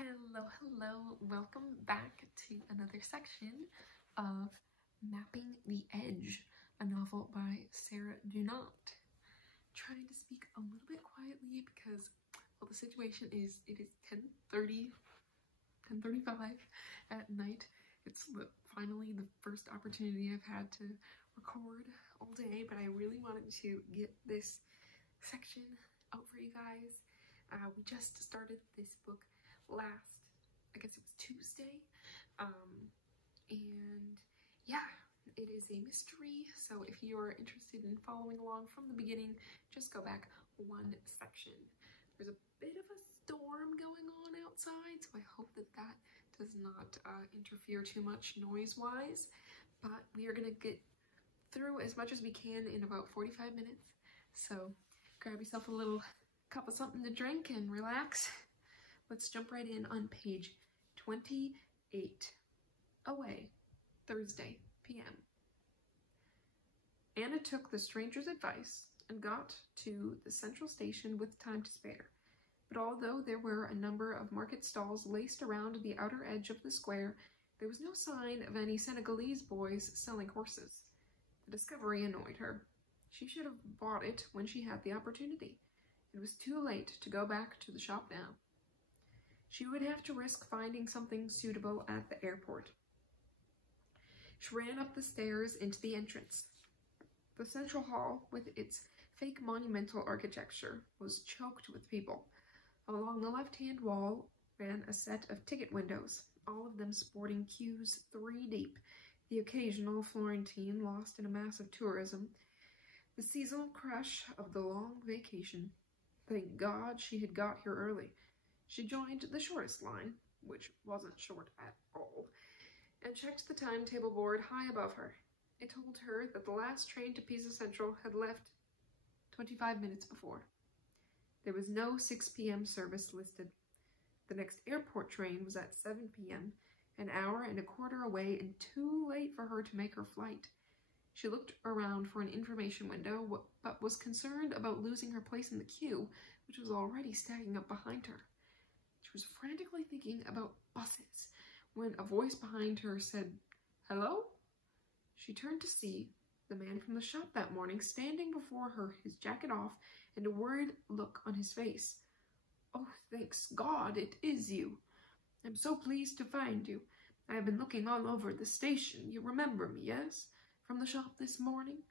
Hello, welcome back to another section of Mapping the Edge, a novel by Sarah Dunant. Trying to speak a little bit quietly because, well, the situation is, it is 10:35 at night. It's finally the first opportunity I've had to record all day, but I really wanted to get this section out for you guys. We just started this book last, I guess it was Tuesday, and yeah, it is a mystery, so if you're interested in following along from the beginning, just go back one section. There's a bit of a storm going on outside, so I hope that that does not interfere too much noise-wise, but we are gonna get through as much as we can in about 45 minutes, so grab yourself a little cup of something to drink and relax. Let's jump right in on page 28. Away, Thursday, p.m. Anna took the stranger's advice and got to the central station with time to spare. But although there were a number of market stalls laced around the outer edge of the square, there was no sign of any Senegalese boys selling horses. The discovery annoyed her. She should have bought it when she had the opportunity. It was too late to go back to the shop now. She would have to risk finding something suitable at the airport. She ran up the stairs into the entrance. The central hall, with its fake monumental architecture, was choked with people. Along the left-hand wall ran a set of ticket windows, all of them sporting queues 3 deep, the occasional Florentine lost in a mass of tourism, the seasonal crush of the long vacation. Thank God she had got here early. She joined the shortest line, which wasn't short at all, and checked the timetable board high above her. It told her that the last train to Pisa Central had left 25 minutes before. There was no 6 p.m. service listed. The next airport train was at 7 p.m., an hour and a quarter away and too late for her to make her flight. She looked around for an information window, but was concerned about losing her place in the queue, which was already stacking up behind her. She was frantically thinking about buses when a voice behind her said, "Hello?" She turned to see the man from the shop that morning standing before her, his jacket off and a worried look on his face. "Oh, thanks God, it is you. I'm so pleased to find you. I have been looking all over the station. You remember me, yes? From the shop this morning?"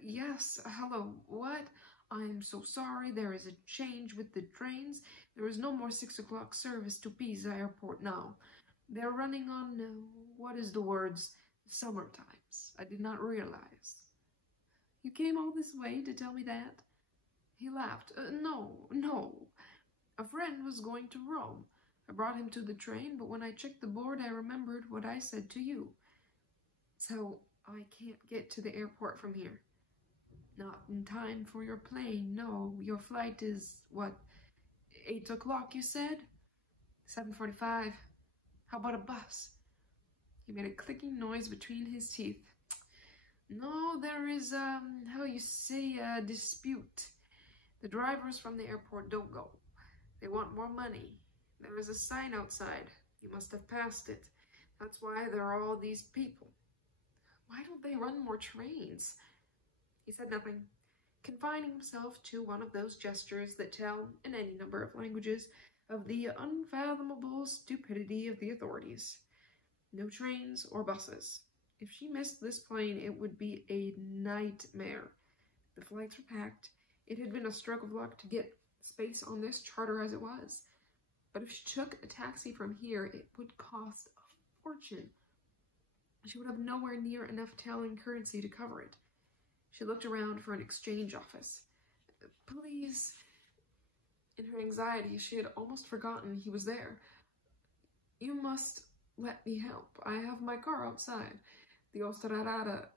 Yes, hello, what? I'm so sorry, there is a change with the trains. There is no more 6 o'clock service to Pisa Airport now. They're running on, what is the words? Summer times. I did not realize." "You came all this way to tell me that?" He laughed. No. A friend was going to Rome. I brought him to the train, but when I checked the board, I remembered what I said to you. So I can't get to the airport from here. Not in time for your plane, no. Your flight is, what, 8 o'clock, you said? 7:45. How about a bus? He made a clicking noise between his teeth. No, there is, how you say, a dispute. The drivers from the airport don't go. They want more money. There is a sign outside. You must have passed it. That's why there are all these people. Why don't they run more trains? He said nothing, confining himself to one of those gestures that tell, in any number of languages, of the unfathomable stupidity of the authorities. No trains or buses. If she missed this plane, it would be a nightmare. The flights were packed. It had been a stroke of luck to get space on this charter as it was. But if she took a taxi from here, it would cost a fortune. She would have nowhere near enough Italian currency to cover it. She looked around for an exchange office. Please. In her anxiety, she had almost forgotten he was there. You must let me help. I have my car outside. The autostrada,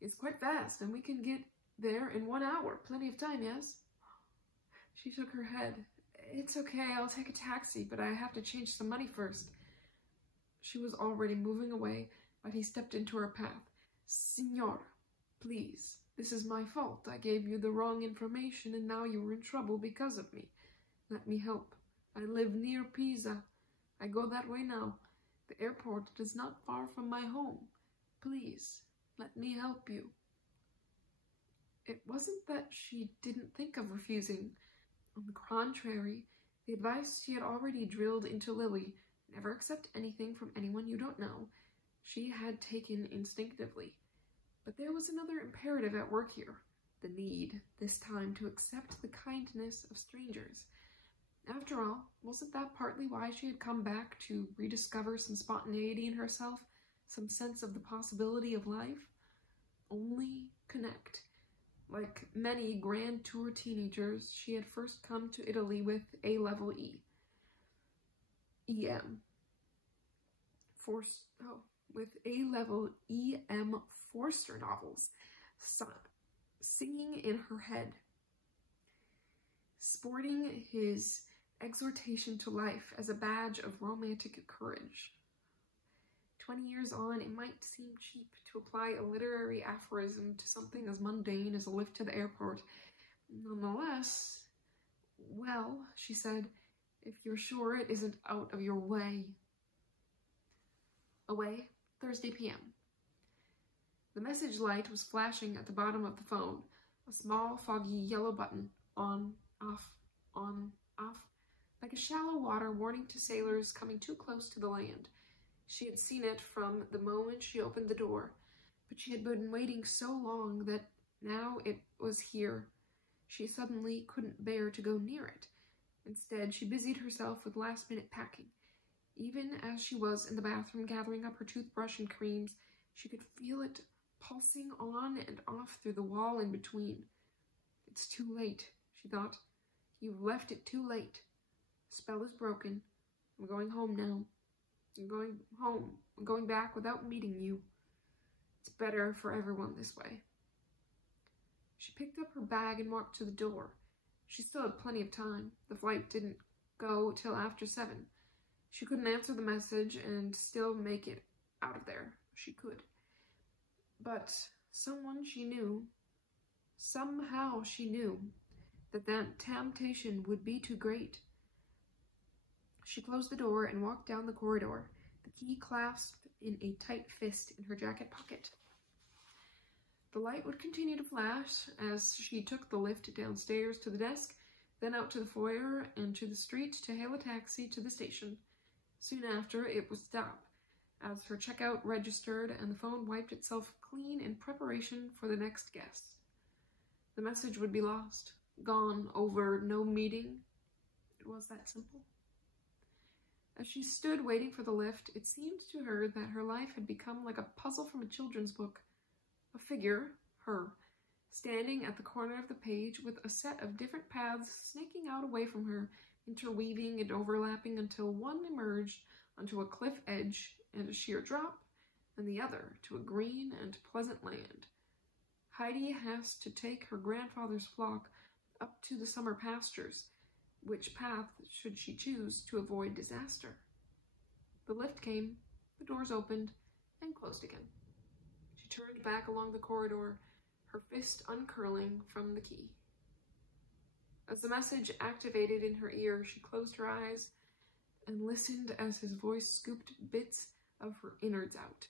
is quite fast, and we can get there in 1 hour. Plenty of time, yes? She shook her head. It's okay, I'll take a taxi, but I have to change some money first. She was already moving away, but he stepped into her path. Signora, please. This is my fault. I gave you the wrong information, and now you are in trouble because of me. Let me help. I live near Pisa. I go that way now. The airport is not far from my home. Please, let me help you." It wasn't that she didn't think of refusing. On the contrary, the advice she had already drilled into Lily, never accept anything from anyone you don't know, she had taken instinctively. But there was another imperative at work here, the need, this time, to accept the kindness of strangers. After all, wasn't that partly why she had come back, to rediscover some spontaneity in herself, some sense of the possibility of life? Only connect. Like many Grand Tour teenagers, she had first come to Italy with A-level EM. With A-level EM Forster novels, singing in her head, sporting his exhortation to life as a badge of romantic courage. 20 years on, it might seem cheap to apply a literary aphorism to something as mundane as a lift to the airport. Nonetheless, "Well," she said, "if you're sure it isn't out of your way." Away, Thursday p.m. The message light was flashing at the bottom of the phone, a small, foggy yellow button, on, off, like a shallow water warning to sailors coming too close to the land. She had seen it from the moment she opened the door, but she had been waiting so long that now it was here. She suddenly couldn't bear to go near it. Instead, she busied herself with last-minute packing. Even as she was in the bathroom gathering up her toothbrush and creams, she could feel it pulsing on and off through the wall in between. "It's too late," she thought. "You've left it too late. The spell is broken. I'm going home now. I'm going home. I'm going back without meeting you. It's better for everyone this way." She picked up her bag and walked to the door. She still had plenty of time. The flight didn't go till after 7. She couldn't answer the message and still make it out of there. She could. But somehow she knew, that temptation would be too great. She closed the door and walked down the corridor, the key clasped in a tight fist in her jacket pocket. The light would continue to flash as she took the lift downstairs to the desk, then out to the foyer and to the street to hail a taxi to the station. Soon after, it would stop, as her checkout registered and the phone wiped itself clean in preparation for the next guest. The message would be lost, gone over no meeting. It was that simple. As she stood waiting for the lift, it seemed to her that her life had become like a puzzle from a children's book. A figure, her, standing at the corner of the page with a set of different paths snaking out away from her, interweaving and overlapping until one emerged onto a cliff edge and a sheer drop, and the other to a green and pleasant land. Heidi has to take her grandfather's flock up to the summer pastures, which path should she choose to avoid disaster? The lift came, the doors opened, and closed again. She turned back along the corridor, her fist uncurling from the key. As the message activated in her ear, she closed her eyes and listened as his voice scooped bits of her innards out.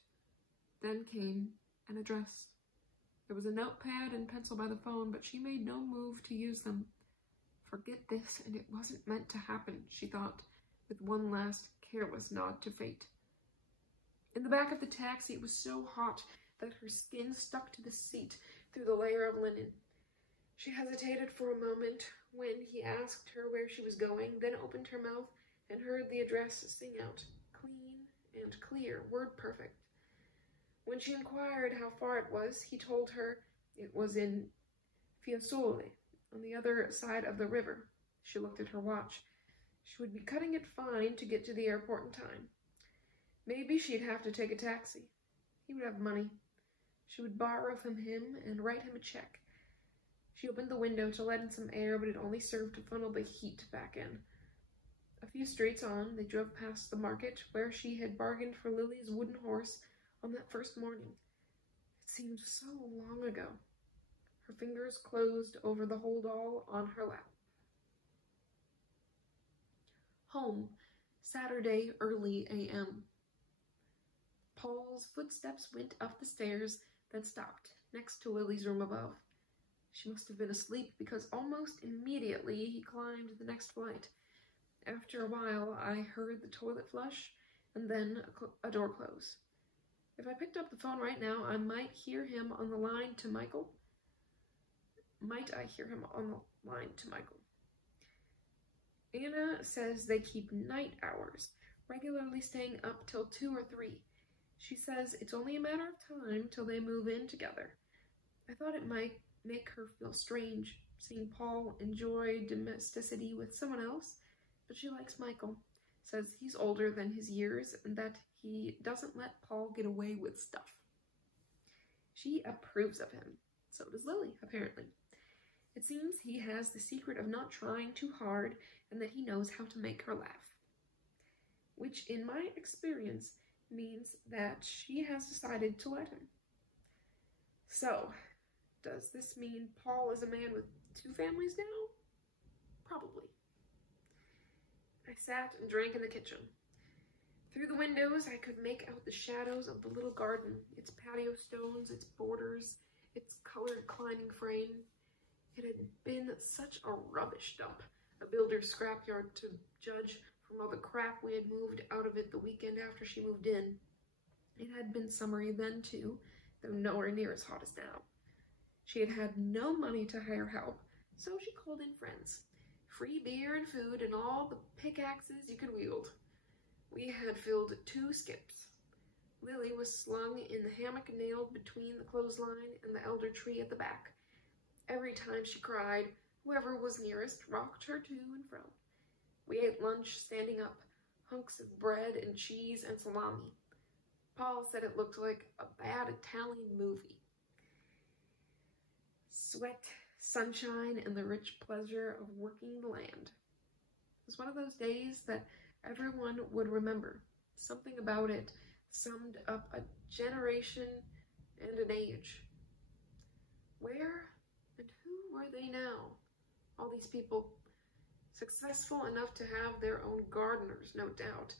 Then came an address. There was a notepad and pencil by the phone, but she made no move to use them. Forget this, and it wasn't meant to happen, she thought, with one last careless nod to fate. In the back of the taxi, it was so hot that her skin stuck to the seat through the layer of linen. She hesitated for a moment when he asked her where she was going, then opened her mouth and heard the address sing out, clean and clear, word perfect. When she inquired how far it was, he told her it was in Fiesole, on the other side of the river. She looked at her watch. She would be cutting it fine to get to the airport in time. Maybe she'd have to take a taxi. He would have money. She would borrow from him and write him a check. She opened the window to let in some air, but it only served to funnel the heat back in. A few streets on, they drove past the market where she had bargained for Lily's wooden horse on that first morning. It seemed so long ago. Her fingers closed over the hold all on her lap. Home, Saturday, early a.m. Paul's footsteps went up the stairs, then stopped, next to Lily's room above. She must have been asleep, because almost immediately he climbed the next flight. After a while, I heard the toilet flush, and then a door close. If I picked up the phone right now, I might hear him on the line to Michael. Might I hear him on the line to Michael? Anna says they keep night hours, regularly staying up till 2 or 3. She says it's only a matter of time till they move in together. I thought it might make her feel strange, seeing Paul enjoy domesticity with someone else, but she likes Michael, says he's older than his years, and that he doesn't let Paul get away with stuff. She approves of him. So does Lily, apparently. It seems he has the secret of not trying too hard, and that he knows how to make her laugh. Which, in my experience, means that she has decided to let him. So, does this mean Paul is a man with 2 families now? Probably. I sat and drank in the kitchen. Through the windows, I could make out the shadows of the little garden, its patio stones, its borders, its colored climbing frame. It had been such a rubbish dump, a builder's scrapyard to judge from all the crap we had moved out of it the weekend after she moved in. It had been summery then, too, though nowhere near as hot as now. She had had no money to hire help, so she called in friends. Free beer and food and all the pickaxes you could wield. We had filled 2 skips. Lily was slung in the hammock nailed between the clothesline and the elder tree at the back. Every time she cried, whoever was nearest rocked her to and fro. We ate lunch standing up, hunks of bread and cheese and salami. Paul said it looked like a bad Italian movie. Sweat, sunshine, and the rich pleasure of working the land. It was one of those days that everyone would remember. Something about it summed up a generation and an age. Where and who were they now? All these people, successful enough to have their own gardeners, no doubt.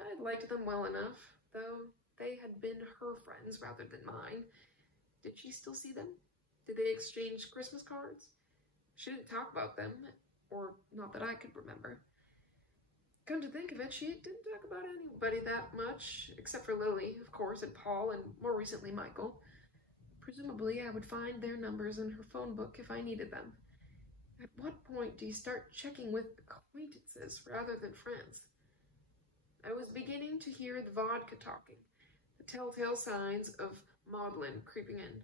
I'd liked them well enough, though they had been her friends rather than mine. Did she still see them? Did they exchange Christmas cards? She didn't talk about them, or not that I could remember. Come to think of it, she didn't talk about anybody that much, except for Lily, of course, and Paul, and more recently Michael. Presumably I would find their numbers in her phone book if I needed them. At what point do you start checking with acquaintances rather than friends? I was beginning to hear the vodka talking, the telltale signs of maudlin creeping in,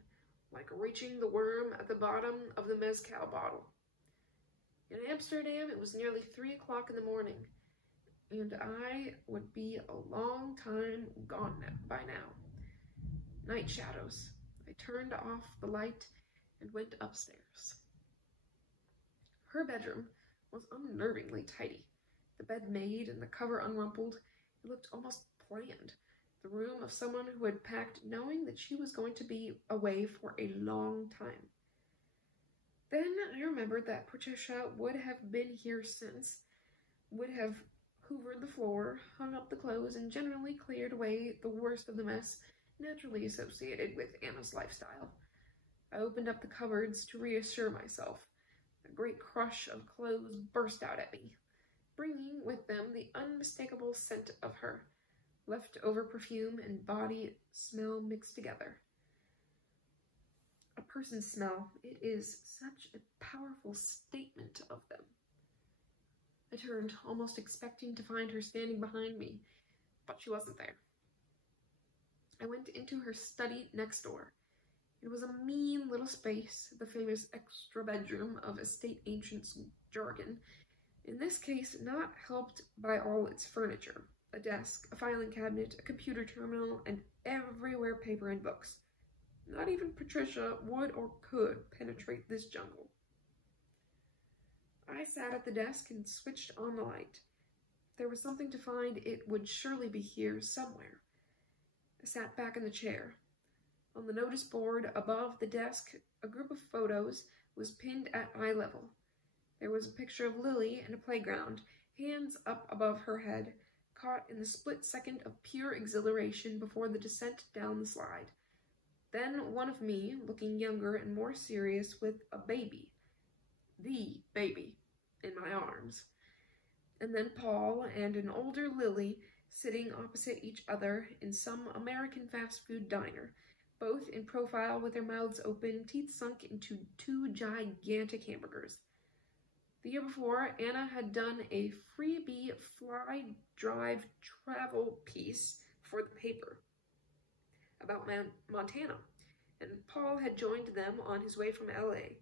like reaching the worm at the bottom of the mezcal bottle. In Amsterdam, it was nearly 3 o'clock in the morning, and I would be a long time gone by now. Night shadows. I turned off the light and went upstairs. Her bedroom was unnervingly tidy. The bed made and the cover unrumpled. It looked almost planned. The room of someone who had packed knowing that she was going to be away for a long time. Then I remembered that Patricia would have been here since, would have hoovered the floor, hung up the clothes, and generally cleared away the worst of the mess naturally associated with Anna's lifestyle. I opened up the cupboards to reassure myself. A great crush of clothes burst out at me, bringing with them the unmistakable scent of her, leftover perfume and body smell mixed together. A person's smell, it is such a powerful statement of them. I turned, almost expecting to find her standing behind me, but she wasn't there. I went into her study next door. It was a mean little space, the famous extra bedroom of estate agents' jargon, in this case not helped by all its furniture, a desk, a filing cabinet, a computer terminal, and everywhere paper and books. Not even Patricia would or could penetrate this jungle. I sat at the desk and switched on the light. If there was something to find, it would surely be here somewhere. I sat back in the chair. On the notice board above the desk, a group of photos was pinned at eye level. There was a picture of Lily in a playground, hands up above her head, caught in the split second of pure exhilaration before the descent down the slide. Then one of me, looking younger and more serious, with a baby, the baby, in my arms. And then Paul and an older Lily sitting opposite each other in some American fast food diner, both in profile with their mouths open, teeth sunk into two gigantic hamburgers. The year before, Anna had done a freebie fly drive travel piece for the paper about Montana, and Paul had joined them on his way from LA,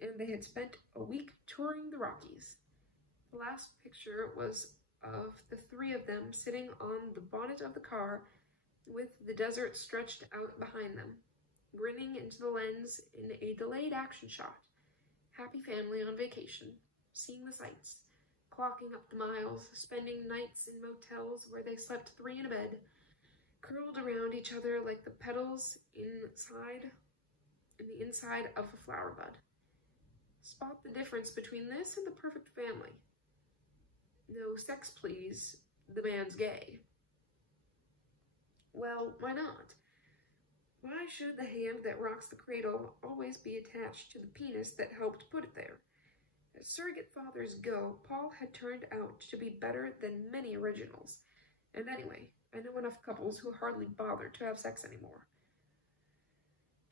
and they had spent a week touring the Rockies. The last picture was of the three of them sitting on the bonnet of the car with the desert stretched out behind them, grinning into the lens in a delayed action shot. Happy family on vacation, seeing the sights, clocking up the miles, spending nights in motels where they slept 3 in a bed, curled around each other like the petals in the inside of a flower bud. Spot the difference between this and the perfect family. No sex, please. The man's gay. Well, why not? Why should the hand that rocks the cradle always be attached to the penis that helped put it there? As surrogate fathers go, Paul had turned out to be better than many originals. And anyway, I know enough couples who hardly bother to have sex anymore.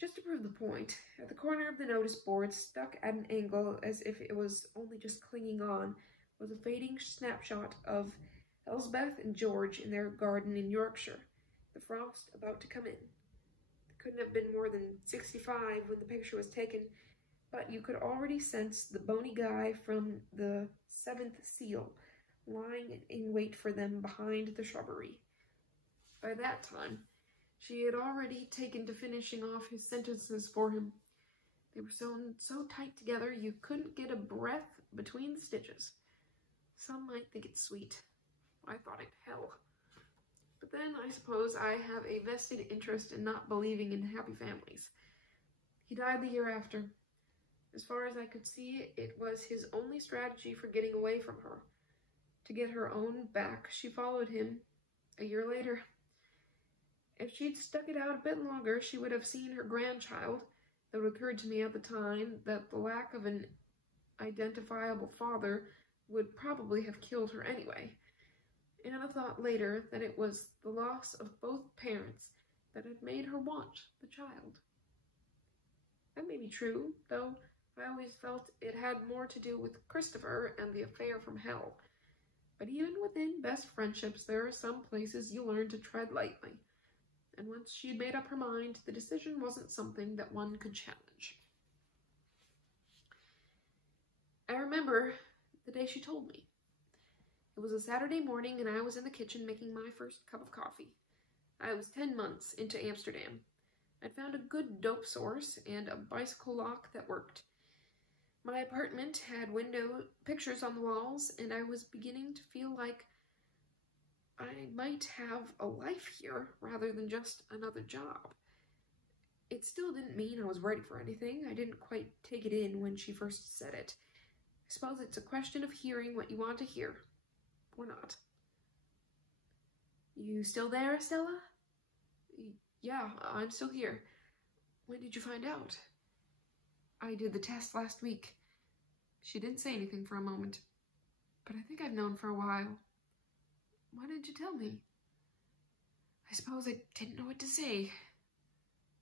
Just to prove the point, at the corner of the notice board, stuck at an angle as if it was only just clinging on, was a fading snapshot of Elsbeth and George in their garden in Yorkshire, the frost about to come in. They couldn't have been more than 65 when the picture was taken, but you could already sense the bony guy from the 7th Seal lying in wait for them behind the shrubbery. By that time, she had already taken to finishing off his sentences for him. They were sewn so tight together you couldn't get a breath between the stitches. Some might think it sweet. I thought it hell. But then I suppose I have a vested interest in not believing in happy families. He died the year after. As far as I could see, it was his only strategy for getting away from her. To get her own back, she followed him a year later. If she'd stuck it out a bit longer, she would have seen her grandchild, though it occurred to me at the time that the lack of an identifiable father would probably have killed her anyway. Anna thought later that it was the loss of both parents that had made her want the child. That may be true, though I always felt it had more to do with Christopher and the affair from hell. But even within best friendships, there are some places you learn to tread lightly. And once she had made up her mind, the decision wasn't something that one could challenge. I remember the day she told me. It was a Saturday morning, and I was in the kitchen making my first cup of coffee. I was 10 months into Amsterdam. I'd found a good dope source and a bicycle lock that worked. My apartment had window pictures on the walls, and I was beginning to feel like I might have a life here rather than just another job. It still didn't mean I was ready for anything. I didn't quite take it in when she first said it. I suppose it's a question of hearing what you want to hear, or not. You still there, Stella? Yeah, I'm still here. When did you find out? I did the test last week. She didn't say anything for a moment, but I think I've known for a while. Why did you tell me? I suppose I didn't know what to say.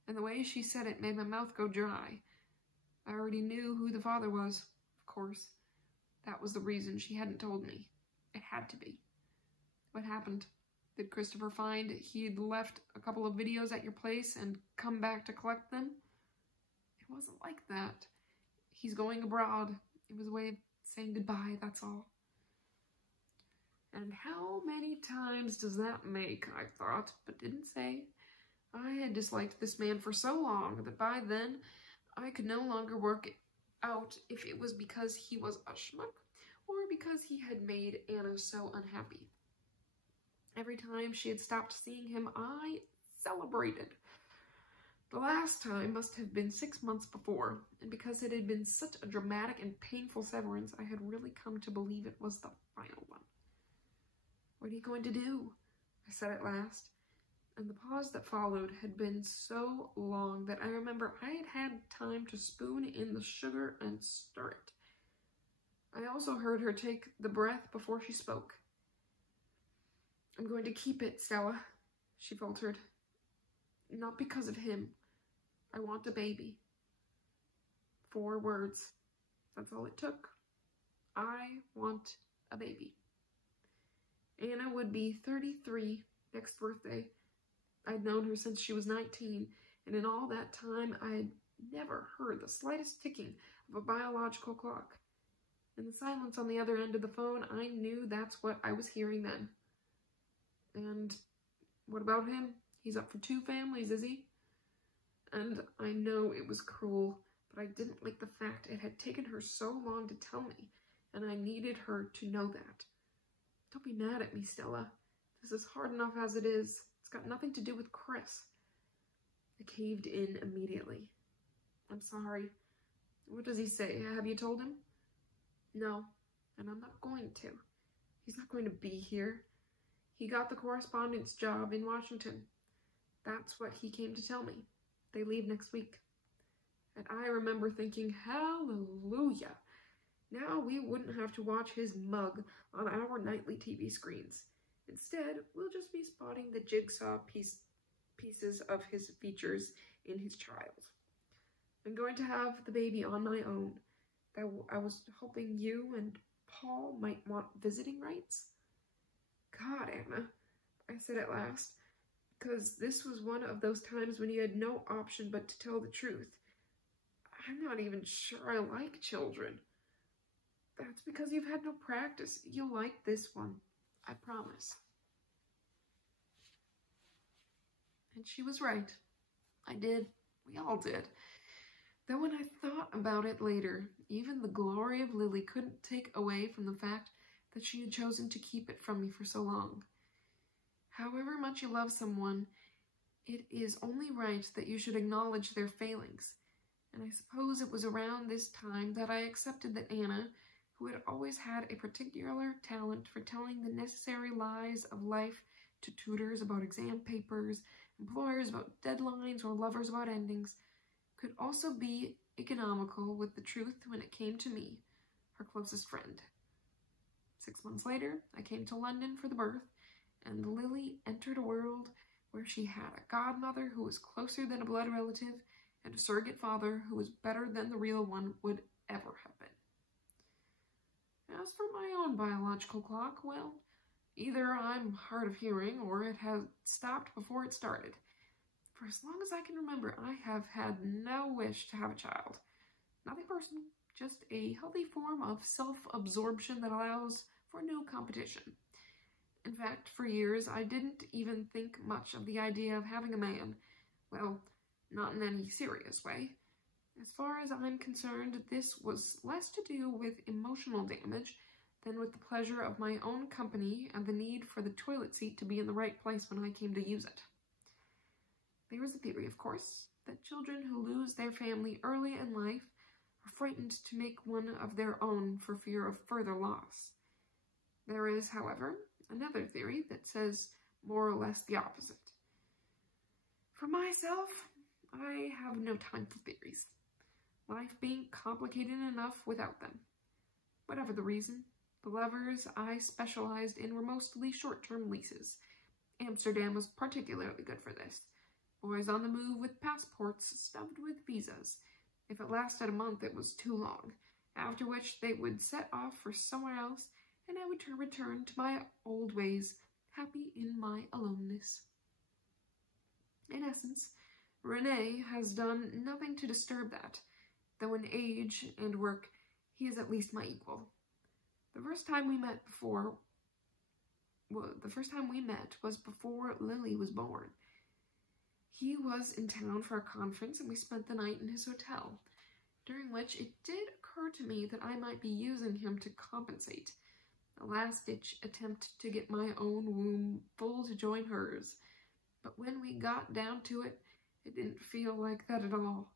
And the way she said it made my mouth go dry. I already knew who the father was, of course. That was the reason she hadn't told me. It had to be. What happened? Did Christopher find he'd left a couple of videos at your place and come back to collect them? It wasn't like that. He's going abroad. It was a way of saying goodbye, that's all. And how many times does that make, I thought, but didn't say. I had disliked this man for so long that by then I could no longer work out if it was because he was a schmuck or because he had made Anna so unhappy. Every time she had stopped seeing him, I celebrated. The last time must have been 6 months before, and because it had been such a dramatic and painful severance, I had really come to believe it was the final one. "What are you going to do?" I said at last, and the pause that followed had been so long that I remember I had had time to spoon in the sugar and stir it. I also heard her take the breath before she spoke. "I'm going to keep it, Stella," she faltered. "Not because of him. I want a baby." 4 words. That's all it took. I want a baby. Anna would be 33 next birthday. I'd known her since she was 19, and in all that time I'd never heard the slightest ticking of a biological clock. In the silence on the other end of the phone, I knew that's what I was hearing then. "And what about him? He's up for 2 families, is he?" And I know it was cruel, but I didn't like the fact it had taken her so long to tell me, and I needed her to know that. "Don't be mad at me, Stella. This is hard enough as it is. It's got nothing to do with Chris." I caved in immediately. "I'm sorry. What does he say? Have you told him?" "No, and I'm not going to. He's not going to be here. He got the correspondence job in Washington. That's what he came to tell me. They leave next week." And I remember thinking, hallelujah. Now we wouldn't have to watch his mug on our nightly TV screens. Instead, we'll just be spotting the jigsaw pieces of his features in his child. I'm going to have the baby on my own. I was hoping you and Paul might want visiting rights. "God, Anna," I said at last, because this was one of those times when you had no option but to tell the truth. "I'm not even sure I like children." "That's because you've had no practice. You'll like this one. I promise." And she was right. I did. We all did. Though when I thought about it later, even the glory of Lily couldn't take away from the fact that she had chosen to keep it from me for so long. However much you love someone, it is only right that you should acknowledge their failings. And I suppose it was around this time that I accepted that Anna, who had always had a particular talent for telling the necessary lies of life to tutors about exam papers, employers about deadlines, or lovers about endings, could also be economical with the truth when it came to me, her closest friend. 6 months later, I came to London for the birth, and Lily entered a world where she had a godmother who was closer than a blood relative, and a surrogate father who was better than the real one would ever have been. As for my own biological clock, well, either I'm hard of hearing or it has stopped before it started. For as long as I can remember, I have had no wish to have a child. Nothing personal, just a healthy form of self-absorption that allows for no competition. In fact, for years, I didn't even think much of the idea of having a man. Well, not in any serious way. As far as I'm concerned, this was less to do with emotional damage than with the pleasure of my own company and the need for the toilet seat to be in the right place when I came to use it. There is a theory, of course, that children who lose their family early in life are frightened to make one of their own for fear of further loss. There is, however, another theory that says more or less the opposite. For myself, I have no time for theories, life being complicated enough without them. Whatever the reason, the levers I specialized in were mostly short-term leases. Amsterdam was particularly good for this. Boys on the move with passports stuffed with visas. If it lasted a month, it was too long, after which they would set off for somewhere else, and I would return to my old ways, happy in my aloneness. In essence, René has done nothing to disturb that, though in age and work he is at least my equal. The first time we met was before Lily was born. He was in town for a conference, and we spent the night in his hotel, during which it did occur to me that I might be using him to compensate, a last-ditch attempt to get my own womb full to join hers. But when we got down to it, It didn't feel like that at all.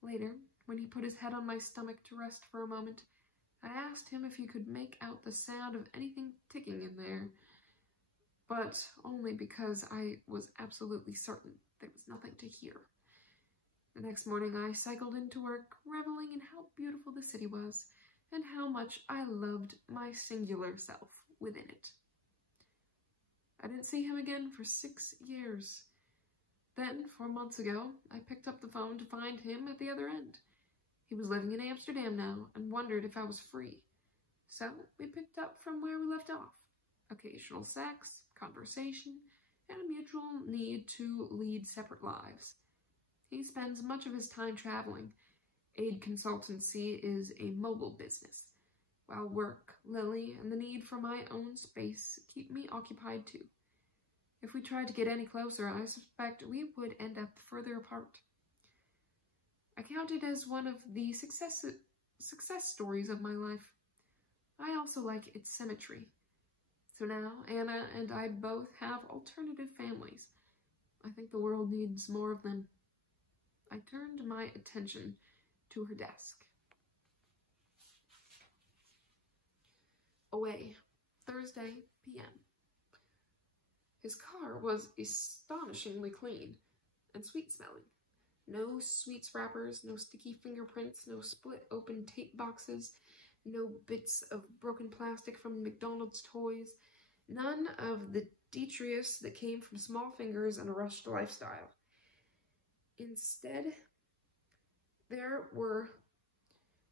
Later, when he put his head on my stomach to rest for a moment, I asked him if he could make out the sound of anything ticking in there, but only because I was absolutely certain there was nothing to hear. The next morning I cycled into work, reveling in how beautiful the city was, and how much I loved my singular self within it. I didn't see him again for 6 years. Then, 4 months ago, I picked up the phone to find him at the other end. He was living in Amsterdam now, and wondered if I was free. So, we picked up from where we left off. Occasional sex, conversation, and a mutual need to lead separate lives. He spends much of his time traveling. Aid consultancy is a mobile business, while work, Lily, and the need for my own space keep me occupied too. If we tried to get any closer, I suspect we would end up further apart. I count it as one of the success stories of my life. I also like its symmetry. So now, Anna and I both have alternative families. I think the world needs more of them. I turned my attention to her desk. Away, Thursday p.m. His car was astonishingly clean and sweet-smelling. No sweets wrappers, no sticky fingerprints, no split-open tape boxes, no bits of broken plastic from McDonald's toys, none of the detritus that came from small fingers and a rushed lifestyle. Instead, there were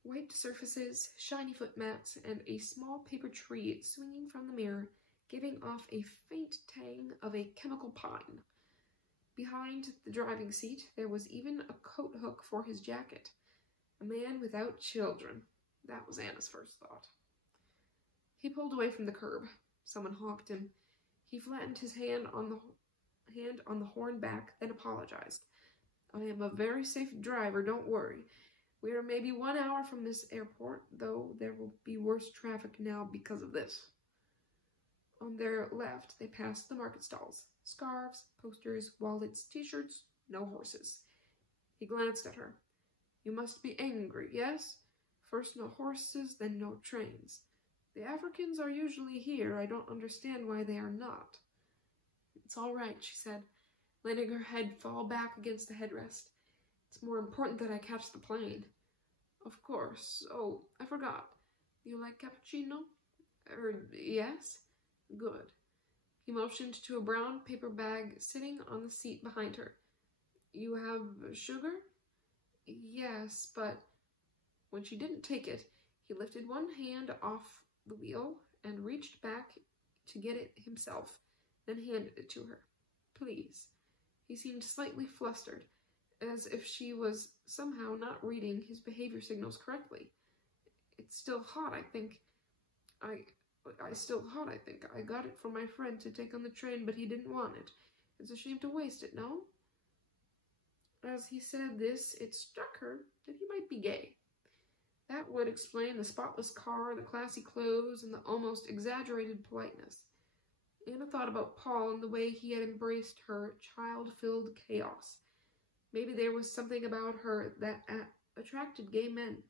white surfaces, shiny foot mats, and a small paper tree swinging from the mirror, giving off a faint tang of a chemical pine. Behind the driving seat, there was even a coat hook for his jacket. A man without children. That was Anna's first thought. He pulled away from the curb. Someone honked him. He flattened his hand on the horn back, then apologized. I am a very safe driver, don't worry. We are maybe 1 hour from this airport, though there will be worse traffic now because of this. On their left, they passed the market stalls. Scarves, posters, wallets, t-shirts, no horses. He glanced at her. You must be angry, yes? First no horses, then no trains. The Africans are usually here. I don't understand why they are not. It's all right, she said, letting her head fall back against the headrest. It's more important that I catch the plane. Of course. Oh, I forgot. You like cappuccino? Yes? Good. He motioned to a brown paper bag sitting on the seat behind her. You have sugar? Yes, but... When she didn't take it, he lifted one hand off the wheel and reached back to get it himself, then handed it to her. Please. He seemed slightly flustered, as if she was somehow not reading his behavior signals correctly. It's still hot, I think. I got it from my friend to take on the train, but he didn't want it. It's a shame to waste it, no? As he said this, it struck her that he might be gay. That would explain the spotless car, the classy clothes, and the almost exaggerated politeness. Anna thought about Paul and the way he had embraced her child-filled chaos. Maybe there was something about her that attracted gay men.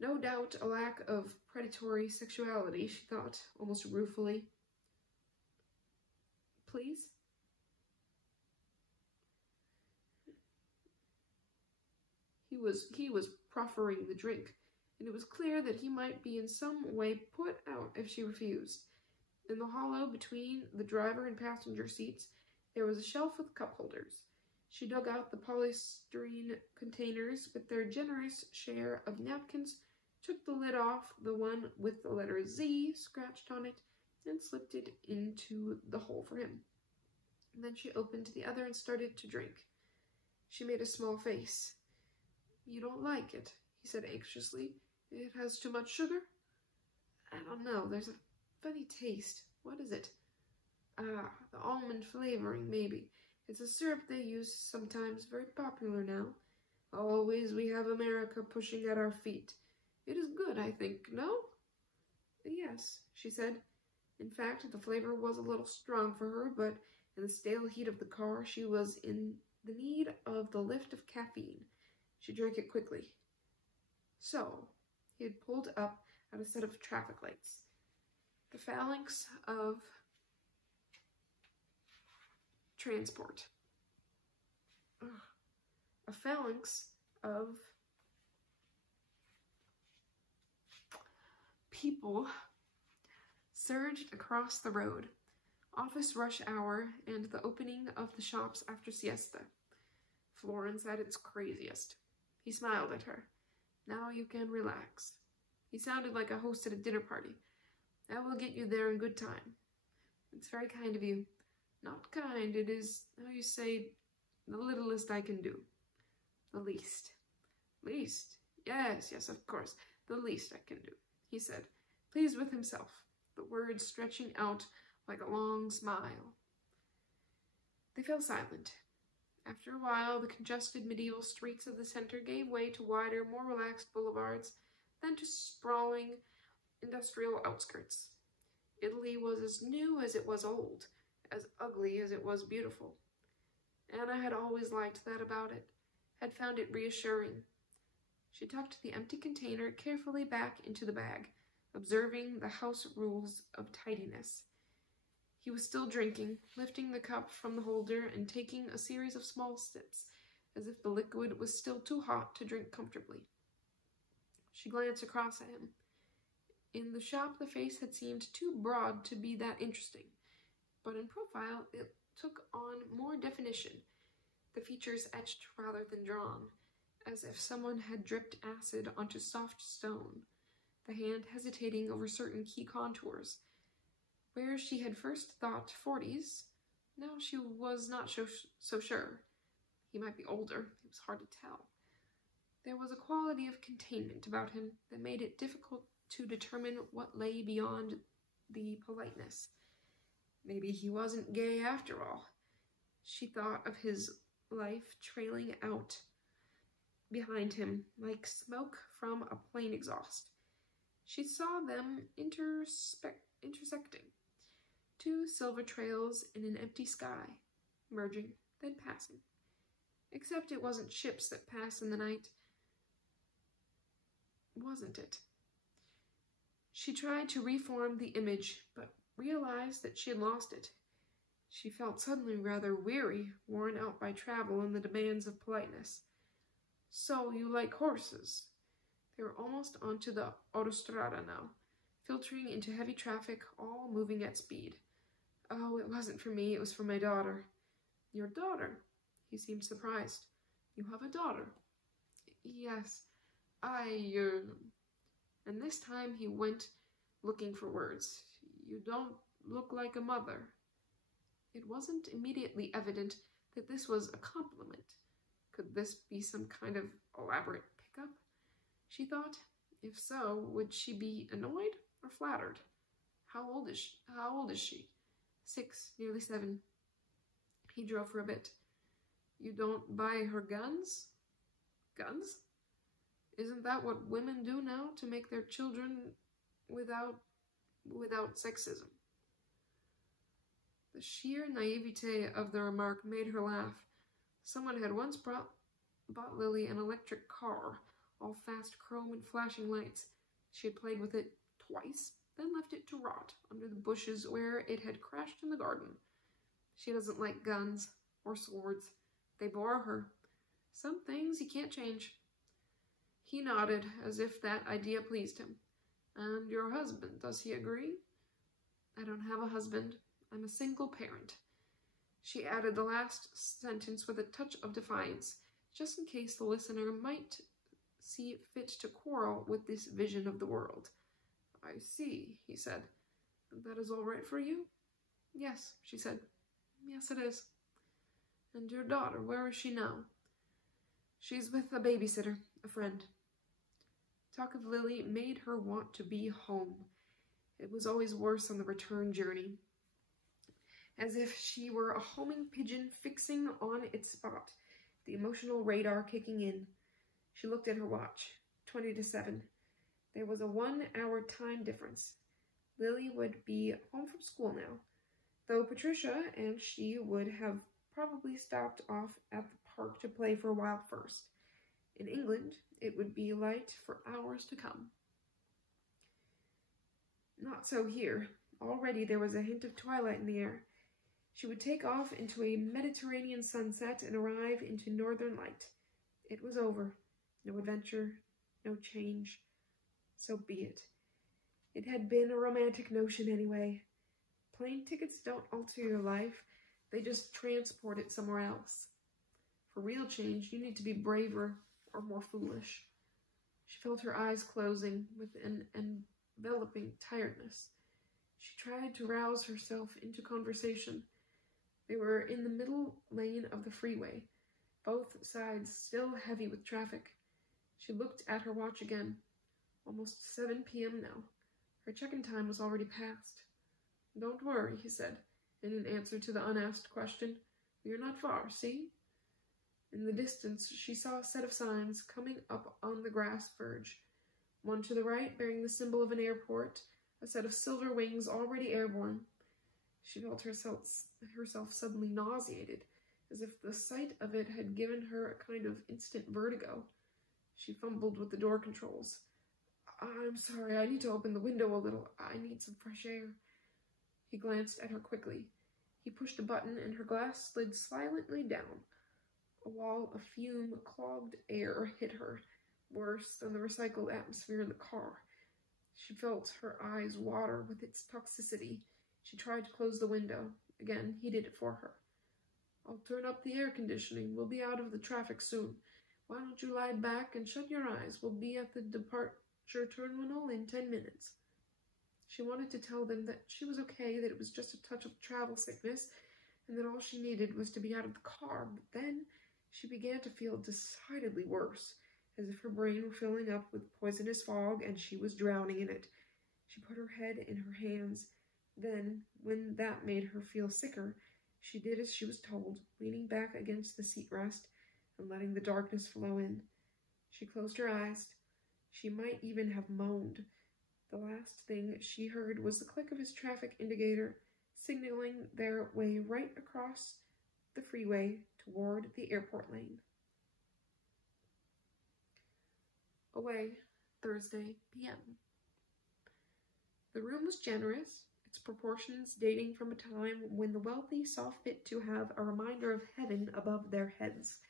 No doubt a lack of predatory sexuality, she thought, almost ruefully. Please? He was proffering the drink, and it was clear that he might be in some way put out if she refused. In the hollow between the driver and passenger seats, there was a shelf with cup holders. She dug out the polystyrene containers with their generous share of napkins, took the lid off the one with the letter Z scratched on it, and slipped it into the hole for him. Then she opened the other and started to drink. She made a small face. You don't like it, he said anxiously. It has too much sugar? I don't know. There's a funny taste. What is it? The almond flavoring, maybe. It's a syrup they use sometimes, very popular now. Always we have America pushing at our feet. It is good, I think, no? Yes, she said. In fact, the flavor was a little strong for her, but In the stale heat of the car, she was in the need of the lift of caffeine. She drank it quickly. So, he had pulled up at a set of traffic lights. The phalanx of transport. A phalanx of people surged across the road. Office rush hour and the opening of the shops after siesta. Florence at its craziest. He smiled at her. Now you can relax. He sounded like a host at a dinner party. I will get you there in good time. It's very kind of you. Not kind, it is, how you say, the littlest I can do. The least. Least? Yes, of course. The least I can do, he said, pleased with himself, the words stretching out like a long smile. They fell silent. After a while, the congested medieval streets of the center gave way to wider, more relaxed boulevards, then to sprawling industrial outskirts. Italy was as new as it was old, as ugly as it was beautiful. Anna had always liked that about it, had found it reassuring. She tucked the empty container carefully back into the bag, observing the house rules of tidiness. He was still drinking, lifting the cup from the holder and taking a series of small sips, as if the liquid was still too hot to drink comfortably. She glanced across at him. In the shop, the face had seemed too broad to be that interesting, but in profile it took on more definition, the features etched rather than drawn, as if someone had dripped acid onto soft stone, the hand hesitating over certain key contours. Where she had first thought 40s, now she was not so sure. He might be older, it was hard to tell. There was a quality of containment about him that made it difficult to determine what lay beyond the politeness. Maybe he wasn't gay after all. She thought of his life trailing out behind him like smoke from a plane exhaust. She saw them intersecting. Two silver trails in an empty sky, merging, then passing. Except it wasn't ships that passed in the night. Wasn't it? She tried to reform the image, but realized that she had lost it. She felt suddenly rather weary, worn out by travel and the demands of politeness. So you like horses? They were almost onto the autostrada now, filtering into heavy traffic, all moving at speed. Oh, it wasn't for me, it was for my daughter. Your daughter? He seemed surprised. You have a daughter? Yes, And this time he went looking for words. You don't look like a mother. It wasn't immediately evident that this was a compliment. Could this be some kind of elaborate pickup? She thought. If so, would she be annoyed or flattered? How old is she? 6, nearly 7. He drove for a bit. You don't buy her guns? Guns? Isn't that what women do now to make their children without sexism? The sheer naivete of the remark made her laugh. Someone had once bought Lily an electric car, all fast chrome and flashing lights. She had played with it twice, then left it to rot under the bushes where it had crashed in the garden. She doesn't like guns or swords. They bore her. Some things you can't change. He nodded, as if that idea pleased him. And your husband, does he agree? I don't have a husband. I'm a single parent. She added the last sentence with a touch of defiance, just in case the listener might see it fit to quarrel with this vision of the world. I see, he said. That is all right for you? Yes, she said. Yes, it is. And your daughter, where is she now? She's with a babysitter, a friend. Talk of Lily made her want to be home. It was always worse on the return journey. As if she were a homing pigeon fixing on its spot, the emotional radar kicking in. She looked at her watch. 20 to 7. There was a 1-hour time difference. Lily would be home from school now. though Patricia and she would have probably stopped off at the park to play for a while first. In England, it would be light for hours to come. Not so here. Already there was a hint of twilight in the air. She would take off into a Mediterranean sunset and arrive into northern light. It was over. No adventure, no change. So be it. It had been a romantic notion anyway. Plane tickets don't alter your life. They just transport it somewhere else. For real change, you need to be braver or more foolish. She felt her eyes closing with an enveloping tiredness. She tried to rouse herself into conversation. They were in the middle lane of the freeway, both sides still heavy with traffic. She looked at her watch again. Almost 7 p.m. now. Her check-in time was already past. "Don't worry," he said, in an answer to the unasked question. "We are not far, see?" In the distance, she saw a set of signs coming up on the grass verge. One to the right, bearing the symbol of an airport, a set of silver wings already airborne. She felt herself suddenly nauseated, as if the sight of it had given her a kind of instant vertigo. She fumbled with the door controls. "I'm sorry, I need to open the window a little. I need some fresh air." He glanced at her quickly. He pushed a button and her glass slid silently down. A wall of fume-clogged air hit her, worse than the recycled atmosphere in the car. She felt her eyes water with its toxicity. She tried to close the window. Again, he did it for her. "I'll turn up the air conditioning. We'll be out of the traffic soon. Why don't you lie back and shut your eyes? We'll be at the departure terminal in 10 minutes. She wanted to tell them that she was okay, that it was just a touch of travel sickness, and that all she needed was to be out of the car, but then she began to feel decidedly worse, as if her brain were filling up with poisonous fog and she was drowning in it. She put her head in her hands. Then, when that made her feel sicker, she did as she was told, leaning back against the seat rest and letting the darkness flow in. She closed her eyes. She might even have moaned. The last thing she heard was the click of his traffic indicator, signaling their way right across the freeway toward the airport lane. Away, Thursday, p.m. The room was generous, its proportions dating from a time when the wealthy saw fit to have a reminder of heaven above their heads.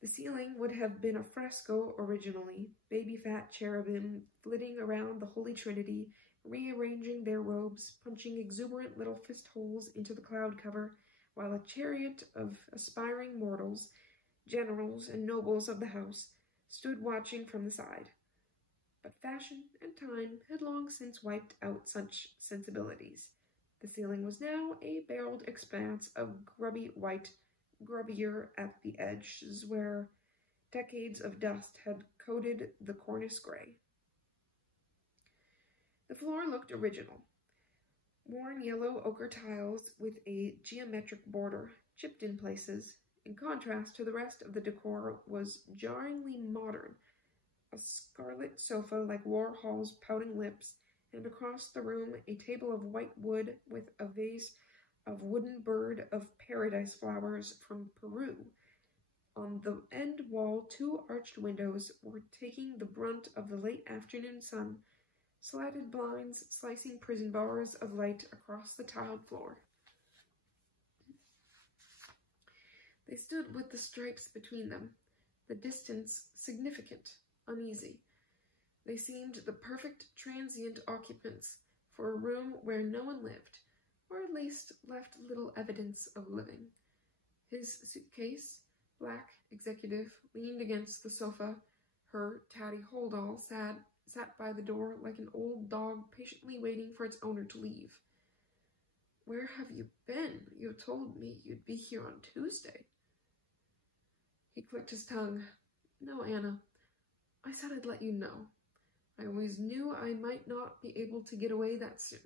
The ceiling would have been a fresco originally, baby-fat cherubim flitting around the Holy Trinity, rearranging their robes, punching exuberant little fist holes into the cloud cover, while a chariot of aspiring mortals, generals and nobles of the house, stood watching from the side. But fashion and time had long since wiped out such sensibilities. The ceiling was now a barreled expanse of grubby white, grubbier at the edges where decades of dust had coated the cornice gray. The floor looked original. Worn yellow ochre tiles with a geometric border, chipped in places. In contrast to the rest of the decor was jarringly modern. A scarlet sofa like Warhol's pouting lips, and across the room a table of white wood with a vase of wooden bird of paradise flowers from Peru. On the end wall, 2 arched windows were taking the brunt of the late afternoon sun, slatted blinds slicing prison bars of light across the tiled floor. They stood with the stripes between them, the distance significant, uneasy. They seemed the perfect transient occupants for a room where no one lived, or at least left little evidence of living. His suitcase, black, executive, leaned against the sofa. Her tatty hold-all sat by the door like an old dog patiently waiting for its owner to leave. "Where have you been? You told me you'd be here on Tuesday." He clicked his tongue. "No, Anna. I said I'd let you know. I always knew I might not be able to get away that soon.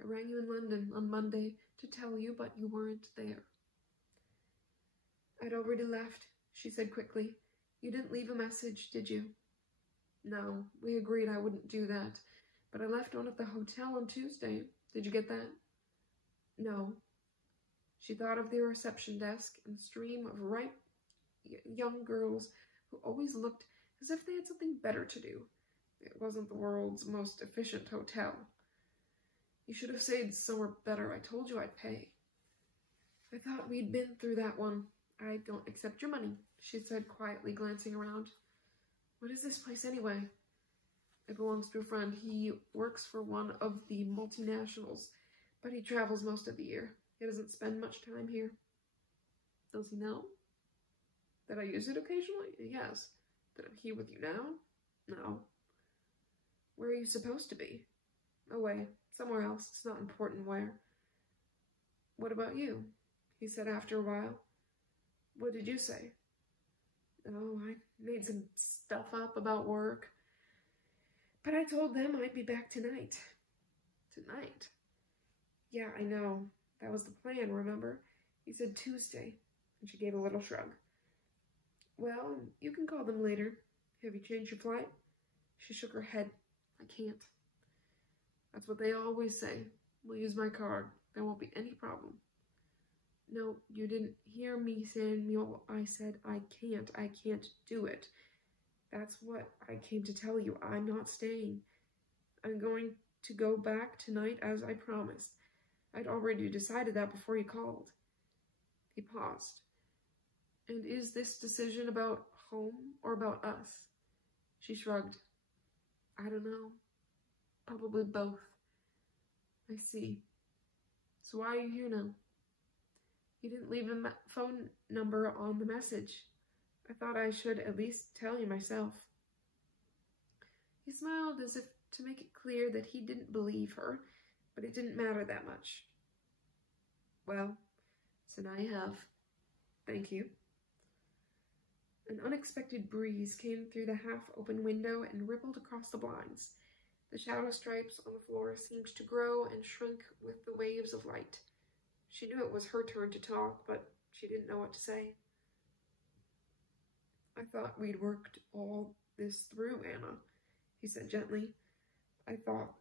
I rang you in London on Monday to tell you, but you weren't there." "I'd already left," she said quickly. "You didn't leave a message, did you?" "No, we agreed I wouldn't do that, but I left one at the hotel on Tuesday. Did you get that?" No. She thought of their reception desk and the stream of ripe young girls who always looked as if they had something better to do. It wasn't the world's most efficient hotel. You should have stayed somewhere better. I told you I'd pay. I thought we'd been through that one. I don't accept your money, she said quietly, glancing around. What is this place anyway? It belongs to a friend. He works for one of the multinationals, but he travels most of the year. He doesn't spend much time here. Does he know that I use it occasionally? Yes. That I'm here with you now? No. Where are you supposed to be? Away. Somewhere else. It's not important where. What about you? He said after a while. What did you say? Oh, I made some stuff up about work. But I told them I'd be back tonight. Tonight? Yeah, I know. That was the plan, remember? He said Tuesday, and she gave a little shrug. Well, you can call them later. Have you changed your flight? She shook her head. I can't. That's what they always say. We'll use my card. There won't be any problem. No, you didn't hear me, Samuel. I said I can't do it. That's what I came to tell you. I'm not staying. I'm going to go back tonight as I promised. I'd already decided that before you called. He paused. And is this decision about home or about us? She shrugged. I don't know. Probably both. I see. So why are you here now? You didn't leave a phone number on the message. I thought I should at least tell you myself. He smiled as if to make it clear that he didn't believe her, but it didn't matter that much. Well, so now you have. Thank you. An unexpected breeze came through the half-open window and rippled across the blinds. The shadow stripes on the floor seemed to grow and shrink with the waves of light. She knew it was her turn to talk, but she didn't know what to say. I thought we'd worked all this through, Anna, he said gently. I thought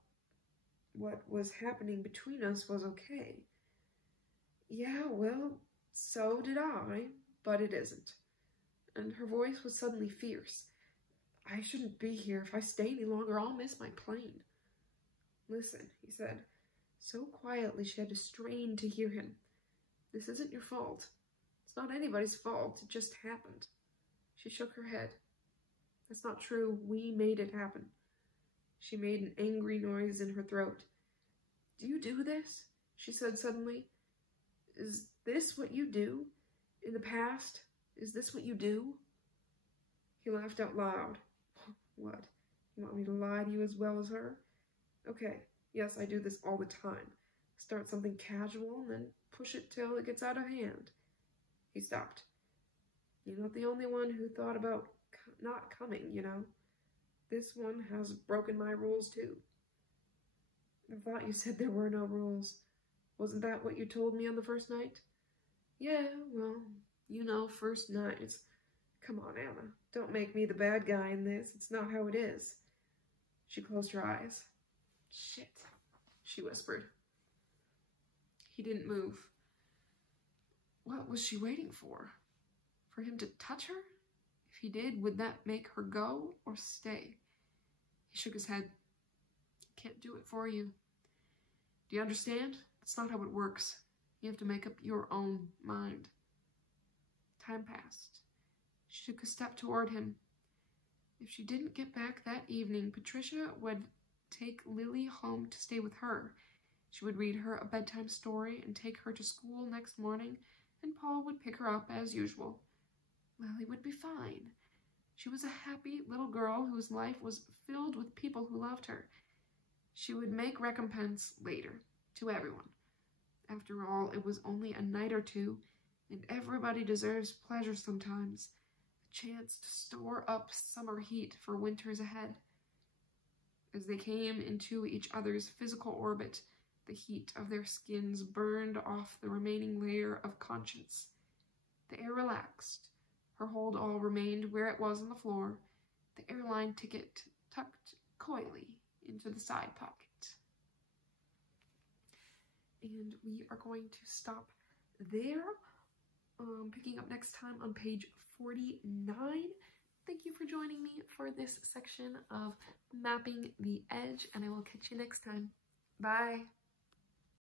what was happening between us was okay. Yeah, well, so did I, but it isn't. And her voice was suddenly fierce. I shouldn't be here. If I stay any longer, I'll miss my plane. Listen, he said, so quietly she had to strain to hear him. This isn't your fault. It's not anybody's fault. It just happened. She shook her head. That's not true. We made it happen. She made an angry noise in her throat. Do you do this? She said suddenly. Is this what you do? In the past? Is this what you do? He laughed out loud. What? You want me to lie to you as well as her? Okay, yes, I do this all the time. Start something casual and then push it till it gets out of hand. He stopped. You're not the only one who thought about not coming, you know. This one has broken my rules too. I thought you said there were no rules. Wasn't that what you told me on the first night? Yeah, well, you know, first nights. Come on, Anna. Don't make me the bad guy in this. It's not how it is. She closed her eyes. Shit, she whispered. He didn't move. What was she waiting for? For him to touch her? If he did, would that make her go or stay? He shook his head. I can't do it for you. Do you understand? That's not how it works. You have to make up your own mind. Time passed. She took a step toward him. If she didn't get back that evening, Patricia would take Lily home to stay with her. She would read her a bedtime story and take her to school next morning, and Paul would pick her up as usual. Lily would be fine. She was a happy little girl whose life was filled with people who loved her. She would make recompense later, to everyone. After all, it was only a night or two, and everybody deserves pleasure sometimes. A chance to store up summer heat for winters ahead. As they came into each other's physical orbit, the heat of their skins burned off the remaining layer of conscience. The air relaxed. Her hold all remained where it was on the floor, the airline ticket tucked coyly into the side pocket. and we are going to stop there, picking up next time on page 49. Thank you for joining me for this section of mapping the edge, and I will catch you next time. Bye!